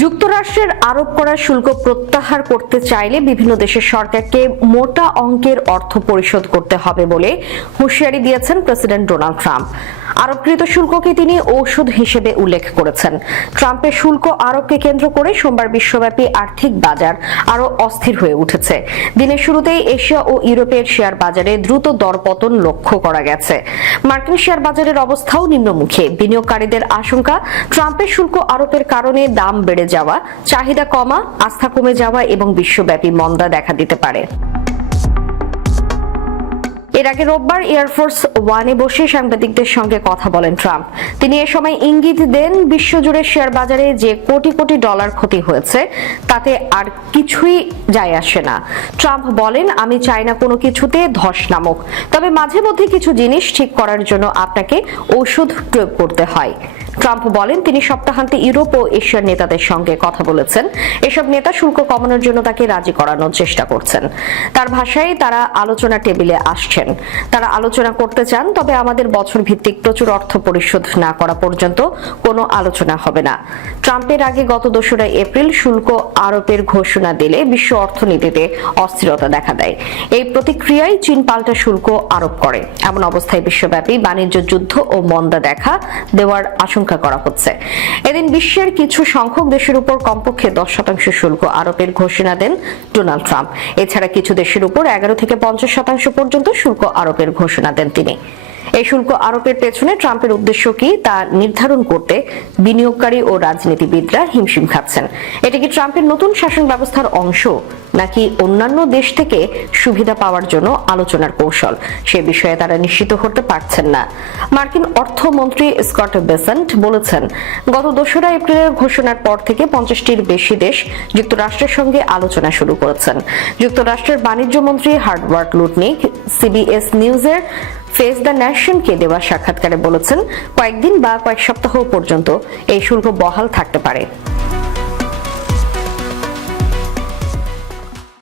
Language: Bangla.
যুক্তরাষ্ট্রের আরোপ করা শুল্ক প্রত্যাহার করতে চাইলে বিভিন্ন দেশের সরকারকে মোটা অঙ্কের অর্থ পরিশোধ করতে হবে বলে হুঁশিয়ারি দিয়েছেন প্রেসিডেন্ট ডোনাল্ড ট্রাম্প। আরোপকৃত শুল্ককে তিনি ঔষধ হিসেবে উল্লেখ করেছেন। ট্রাম্পের শুল্ক আরোপকে কেন্দ্র করে সোমবার বিশ্বব্যাপী আর্থিক বাজার আরও অস্থির হয়ে উঠেছে। দিনের শুরুতেই এশিয়া ও ইউরোপের শেয়ার বাজারে দ্রুত দরপতন লক্ষ্য করা গেছে। মার্কিন শেয়ার বাজারের অবস্থাও নিম্নমুখী। বিনিয়োগকারীদের আশঙ্কা, ট্রাম্পের শুল্ক আরোপের কারণে দাম বেড়ে যাওয়া, চাহিদা কমা, আস্থা কমে যাওয়া এবং বিশ্বব্যাপী মন্দা দেখা দিতে পারে। এর আগে রোববার এয়ারফোর্স ওয়ানে বসে সাংবাদিকদের সঙ্গে কথা বলেন ট্রাম্প। তিনি এ সময় ইঙ্গিত দেন, বিশ্বজুড়ে শেয়ার বাজারে যে কোটি কোটি ডলার ক্ষতি হয়েছে, তাতে আর কিছুই যায় আসে না। ট্রাম্প বলেন, আমি চাই না কোনো কিছুতে ধস নামক। তবে মাঝে মধ্যে কিছু জিনিস ঠিক করার জন্য আপনাকে ওষুধ প্রয়োগ করতে হয়। ট্রাম্প বলেন, তিনি সপ্তাহান্তে ইউরোপ ও এশিয়ার নেতাদের সঙ্গে কথা বলেছেন। এসব নেতা শুল্ক কমানোর জন্য তাকে রাজি করানোর চেষ্টা করছেন। তার ভাষায় তারা আলোচনা টেবিলে আসছেন। তারা আলোচনা করতে চান, তবে আমাদের বছর ভিত্তিক প্রচুর অর্থ পরিশোধ না করা পর্যন্ত কোনো আলোচনা হবে না। ট্রাম্পের আগে গত দোসরা এপ্রিল শুল্ক আরোপের ঘোষণা দিলে বিশ্ব অর্থনীতিতে অস্থিরতা দেখা দেয়। এই প্রতিক্রিয়ায় চীন পাল্টা শুল্ক আরোপ করে। এমন অবস্থায় বিশ্বব্যাপী বাণিজ্য যুদ্ধ ও মন্দা দেখা দেওয়ার আশঙ্কা করা হচ্ছে। এদিন বিশ্বের কিছু সংখ্যক দেশের উপর কমপক্ষে দশ শতাংশ শুল্ক আরোপের ঘোষণা দেন ডোনাল্ড ট্রাম্প। এছাড়া কিছু দেশের উপর এগারো থেকে পঞ্চাশ শতাংশ পর্যন্ত শুল্ক আরোপের ঘোষণা দেন তিনি। এই শুল্ক আরোপের পেছনে ট্রাম্পের উদ্দেশ্য কি তা নির্ধারণ করতে বিনিয়োগকারী ও রাজনীতিবিদরা হিমশিম খাচ্ছেন। এটি কি ট্রাম্পের নতুন শাসন ব্যবস্থার অংশ নাকি অন্যান্য দেশ থেকে সুবিধা পাওয়ার জন্য আলোচনার কৌশল? সে বিষয়ে তারা নিশ্চিত হতে পারছেন না। মার্কিন অর্থমন্ত্রী স্কট বেসেন্ট বলেছেন, গত দোসরা এপ্রিলের ঘোষণার পর থেকে পঞ্চাশটির বেশি দেশ যুক্তরাষ্ট্রের সঙ্গে আলোচনা শুরু করেছেন। যুক্তরাষ্ট্রের বাণিজ্য মন্ত্রী হার্ডওয়ার্ড লুটনিক, সিবিএস নিউজের ফেস দ্য ন্যাশনকে দেওয়া সাক্ষাৎকারে বলেছেন, কয়েকদিন বা কয়েক সপ্তাহ পর্যন্ত এই শুল্ক বহাল থাকতে পারে।